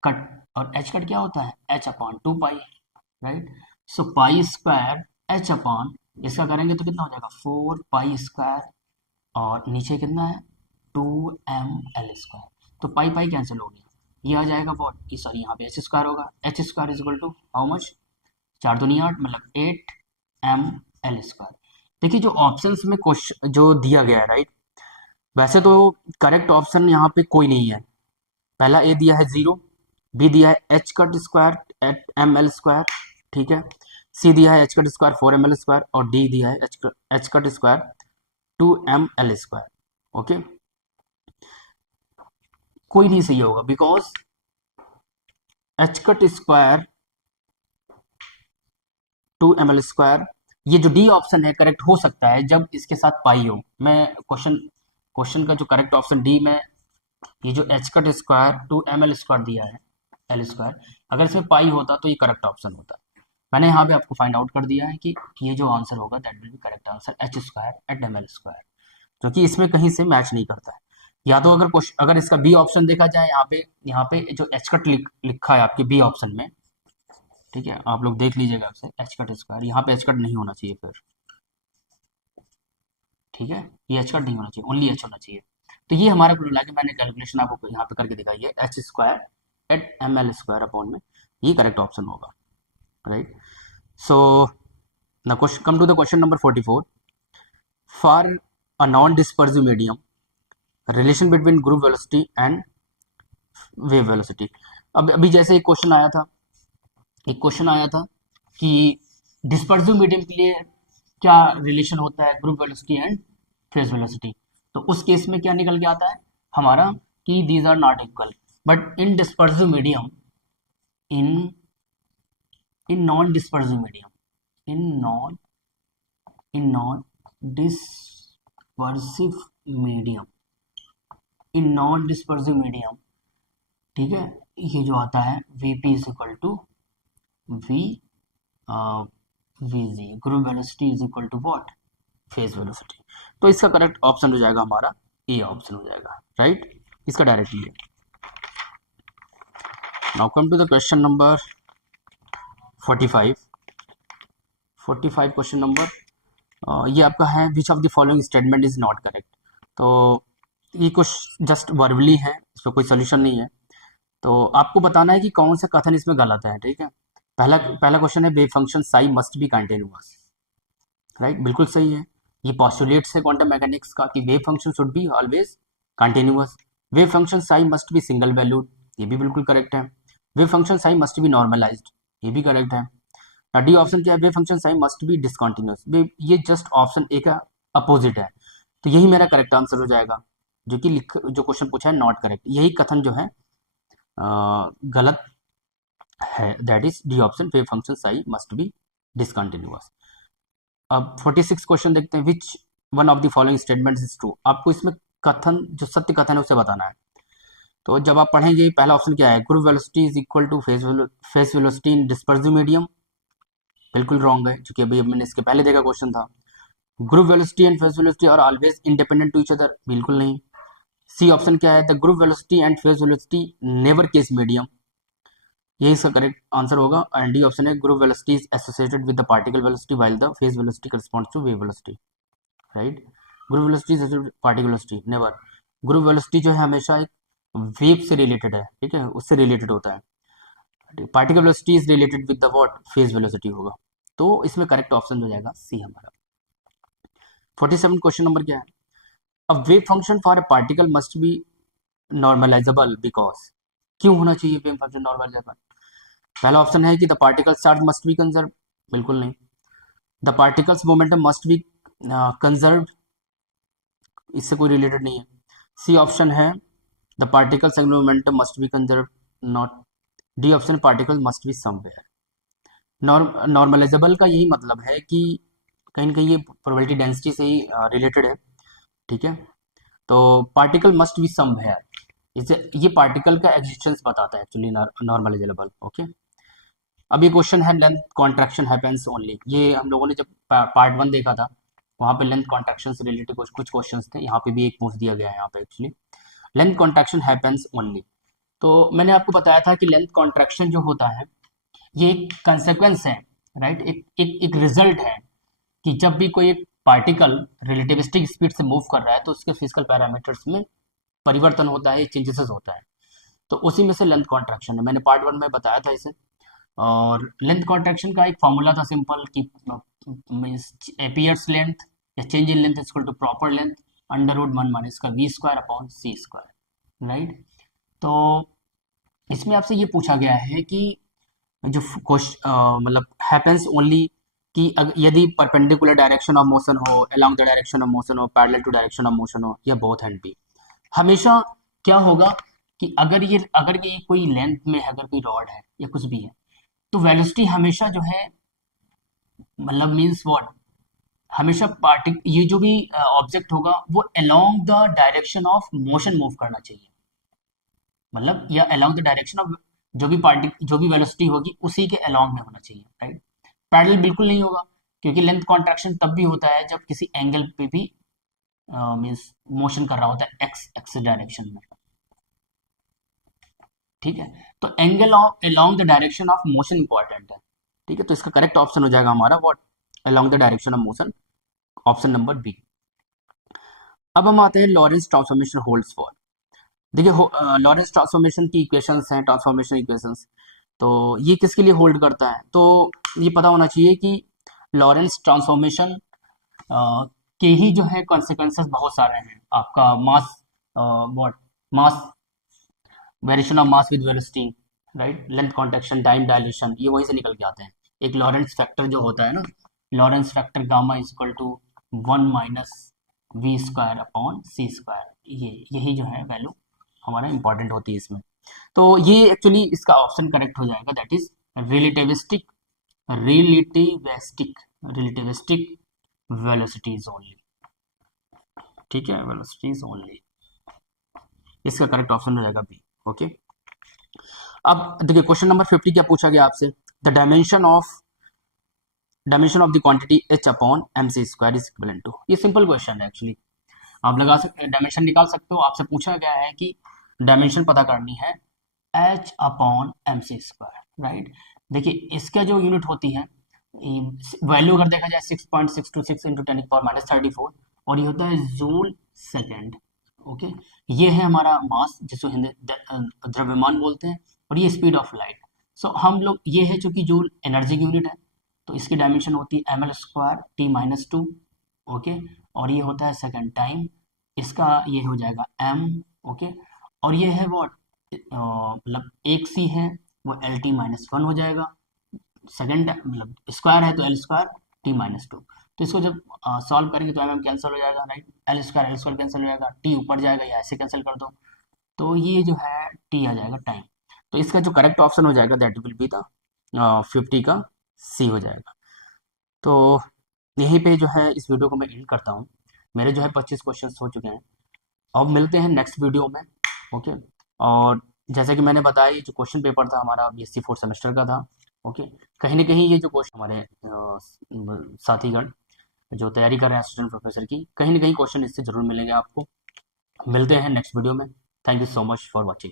cut, और एच कट क्या होता है एच अपॉन 2 पाई, राइट। सो पाई स्क्वायर एच अपॉन, इसका करेंगे तो कितना हो जाएगा 4 पाई स्क्वायर, और नीचे कितना है 2 ml स्क्वायर। तो पाई पाई कैंसिल हो गया, ये आ जाएगा वॉट, सॉरी यहाँ पे एच स्क्वायर होगा, h square is equal to how much, 4 दूनी 8 मतलब 8 ml स्क्वायर। देखिए जो ऑप्शंस में क्वेश्चन जो दिया गया है, राइट, वैसे तो करेक्ट ऑप्शन यहाँ पे कोई नहीं है। पहला ए दिया है 0, बी दिया है h cut square eight ml square, ठीक है, सी दिया है h cut square 4 ml square, और डी दिया है h cut square 2ml square, okay. कोई नहीं सही होगा, because h cut square 2ml square, ये जो डी ऑप्शन है करेक्ट हो सकता है जब इसके साथ पाई हो। मैं क्वेश्चन का जो करेक्ट ऑप्शन डी में, ये जो H cut square 2ml square दिया है एल स्क्वायर, अगर इसमें पाई होता तो ये करेक्ट ऑप्शन होता। मैंने यहाँ पे आपको फाइंड आउट कर दिया है कि ये जो आंसर होगा that will be correct answer h square eight ml square, जो कि इसमें कहीं से मैच नहीं करता है। या तो अगर इसका बी ऑप्शन देखा जाए, यहाँ पे जो एच कट लिखा है आपके बी ऑप्शन में, ठीक है, आप लोग देख लीजिएगा आपसे एच कट स्क्वायर, यहाँ पे एच कट नहीं होना चाहिए फिर, ठीक है, ये एच कट नहीं होना चाहिए, ओनली एच होना चाहिए। तो ये हमारा कुल मिला के मैंने कैलकुलेशन आपको यहाँ पे करके दिखाई है, h square eight ml square upon में, ये करेक्ट ऑप्शन होगा, right. So now question come to the question number 44, for a non dispersive medium relation between group velocity and wave velocity। अब अभी जैसे एक क्वेश्चन आया था कि डिस्पर्सिव मीडियम के लिए क्या रिलेशन होता है group velocity and phase velocity. तो उस केस में क्या निकल के आता है हमारा कि these are not equal, but in dispersive medium, in in non dispersive medium, in non dispersive medium, in non dispersive medium, ठीक है, ये जो आता है Vp is equal to v Vg, group velocity is equal to what phase velocity. तो इसका करेक्ट ऑप्शन हो जाएगा हमारा ए ऑप्शन हो जाएगा, राइट, इसका डायरेक्टली है। Now come to the question number 45। Question number ये आपका है which of the following statement is not correct. तो ये कुछ जस्ट वर्बली है, इस पर कोई सोल्यूशन नहीं है, तो आपको बताना है कि कौन सा कथन इसमें गलत है, ठीक है। पहला क्वेश्चन है wave function psi must B continuous, right, बिल्कुल सही है। ये पॉस्टुलेट्स है क्वांटम मैकेनिक्स का कि wave function should be always continuous. Wave function psi must be single valued, ये भी बिल्कुल करेक्ट है। Wave function psi must be normalized, ये भी करेक्ट है। डी ऑप्शन क्या है, wave function psi must be discontinuous, ये जस्ट ऑप्शन ए का अपोजिट है, तो यही मेरा करेक्ट आंसर हो जाएगा। जो क्वेश्चन पूछा है नॉट करेक्ट, यही कथन जो है गलत है, that is D option, wave function psi must be discontinuous. अब 46 क्वेश्चन देखते हैं, which one of the following statements is true. आपको इसमें कथन जो सत्य कथन है उसे बताना है। तो जब आप पढ़ेंगे पहला ऑप्शन क्या है, group velocity is equal to phase velocity in dispersive medium, बिल्कुल रॉन्ग है, क्योंकि अभी मैंने इसके पहले देखा क्वेश्चन था। Group velocity and phase velocity are always independent to each other, बिल्कुल नहीं। सी ऑप्शन क्या है, the group velocity and phase velocity never case medium, यही इसका करेक्ट आंसर होगा। एंड डी ऑप्शन है, group velocity is associated with the particle velocity while the phase velocity corresponds to wave velocity, right. Group velocity is particle velocity never, group velocity जो है हमेशा एक वेव से रिलेटेड है, ठीक है, उससे रिलेटेड होता है। Particle velocity is related with the what phase velocity होगा, तो इसमें करेक्ट ऑप्शन हो जाएगा सी हमारा। 47 क्वेश्चन नंबर क्या है, अब wave function for a particle must be normalizable because, क्यों होना चाहिए वेव फंक्शन नॉर्मलाइजेबल? पहला ऑप्शन है कि the particle charge must be conserve, बिल्कुल नहीं। The particles momentum must be conserve, इससे कोई रिलेटेड नहीं है। सी ऑप्शन है the particle's angular momentum must be conserve, not. D option particle must be somewhere. Normalizable का यही मतलब है कि कहीं ना कहीं ये प्रोबेबिलिटी डेंसिटी से ही रिलेटेड है, ठीक है। तो पार्टिकल मस्ट बी समवेयर, इसे ये पार्टिकल का एग्जिस्टेंस बताता है एक्चुअली नॉर्मलाइजेबल, ओके। अब ये क्वेश्चन है लेंथ कॉन्ट्रैक्शन हैपेंस ओनली, ये हम लोगों ने जब पार्ट 1 देखा था वहाँ पे लेंथ कॉन्ट्रैक्शन से रिलेटेड कुछ कुछ क्वेश्चंस थे, यहाँ पे भी एक पूछ दिया गया है यहाँ पे actually length contraction happens only. तो मैंने आपको बताया था कि लेंथ कॉन्ट्रैक्शन जो होता है ये एक कंसेक्वेंस है, राइट, एक रिजल्ट है कि जब भी कोई एक पार्टिकल रिलेटिविस्टिक स्पीड से मूव कर रहा है तो उसके फिजिकल पैरामीटर्स में परिवर्तन होता है, चेंजेस होता है। तो उसी में से लेंथ कॉन्ट्रैक्शन है, मैंने पार्ट 1 में बताया था इसे। और लेंथ कॉन्ट्रैक्शन का एक फॉर्मूला था सिंपल कि एपियर्स लेंथ या change in length equal to proper length under root 1 minus का वी स्क्वायर अपॉन सी स्क्वायर, राइट। तो इसमें आपसे ये पूछा गया है कि जो मतलब हैपेंस ओनली कि यदि परपेंडिकुलर डायरेक्शन ऑफ मोशन हो, along the direction of motion हो, parallel to direction of motion हो, या बोथ एंड बी, हमेशा क्या होगा कि अगर ये कोई लेंथ में है, अगर कोई रॉड है या कुछ भी है, तो वेलोसिटी हमेशा जो है मतलब मीन्स व्हाट, हमेशा पार्टिक ये जो भी ऑब्जेक्ट होगा वो along the direction of motion move करना चाहिए, मतलब या अलोंग द डायरेक्शन ऑफ जो भी वेलोसिटी होगी उसी के अलोंग में होना चाहिए, राइट। पैरेलल बिल्कुल नहीं होगा, क्योंकि लेंथ कॉन्ट्रैक्शन तब भी होता है जब किसी एंगल पे भी मीन्स मोशन कर रहा होता है एक्स एक्स डायरेक्शन में, ठीक है। तो angle of along the direction of motion important है, ठीक है। तो इसका करेक्ट ऑप्शन हो जाएगा हमारा what, along the direction of motion, option number B. अब हम आते हैं लॉरेंस ट्रांसफॉर्मेशन होल्ड्स फॉर। देखिए लॉरेंस ट्रांसफॉर्मेशन की इक्वेशंस हैं, ट्रांसफॉर्मेशन इक्वेशंस, तो ये किसके लिए होल्ड करता है? तो ये पता होना चाहिए कि लॉरेंस ट्रांसफॉर्मेशन के ही जो है कॉन्सिक्वेंसेस बहुत सारे हैं। आपका mass what, mass variation of mass with velocity, right, length contraction, time dilation, ये वहीं से निकल के आते हैं। एक लॉरेंस फैक्टर जो होता है ना, Lorentz factor gamma is equal to 1 minus v square upon C square, ये यही जो है वैल्यू हमारा इंपॉर्टेंट होती है इसमें। तो ये एक्चुअली इसका ऑप्शन करेक्ट हो जाएगा, that is relativistic, relativistic relativistic velocities only, ठीक है, वेलोसिटीज ओनली, इसका करेक्ट ऑप्शन हो जाएगा बी, ओके। अब देखिए क्वेश्चन नंबर 50 क्या पूछा गया आपसे, the dimension of the quantity h upon M C square is equal to, ये सिंपल क्वेश्चन है एक्चुअली, आप लगा सकते डायमेंशन निकाल सकते हो। आपसे पूछा गया है कि डायमेंशन पता करनी है h upon M C square, right. देखिए इसका जो यूनिट होती है, वैल्यू अगर देखा जाए 6.626 इंटू 10⁻34, और ये होता है जूल सेकेंड, ओके। ये है हमारा मास जिसको हिंदी द्रव्यमान बोलते हैं, और ये स्पीड ऑफ लाइट। सो हम लोग ये है चूंकि जूल एनर्जी की यूनिट है, तो इसकी डायमेंशन होती है M L square T minus two, okay. और ये होता है सेकेंड टाइम, इसका ये हो जाएगा एम, ओके। और ये है वो मतलब एक सी है, वो एल टी माइनस वन हो जाएगा, सेकेंड मतलब स्क्वायर है तो L square T minus to. तो इसको जब सॉल्व करेंगे तो एम एम कैंसिल हो जाएगा, राइट, एल स्क्वायर कैंसिल हो जाएगा, टी ऊपर जाएगा या ऐसे कैंसिल कर दो, तो ये जो है टी आ जाएगा टाइम। तो इसका जो करेक्ट ऑप्शन हो जाएगा दैट विल बी द 50 का सी हो जाएगा। तो यहीं पे जो है इस वीडियो को मैं एंड करता हूँ, मेरे जो है 25 क्वेश्चन हो चुके हैं। अब मिलते हैं नेक्स्ट वीडियो में, ओके। और जैसे कि मैंने बताया ये जो क्वेश्चन पेपर था हमारा BSc 4 सेमेस्टर का था, ओके। कहीं ना कहीं ये जो क्वेश्चन हमारे साथीगण जो तैयारी कर रहे हैं असिस्टेंट प्रोफेसर की, कहीं ना कहीं क्वेश्चन इससे जरूर मिलेंगे आपको। मिलते हैं नेक्स्ट वीडियो में। Thank you so much for watching.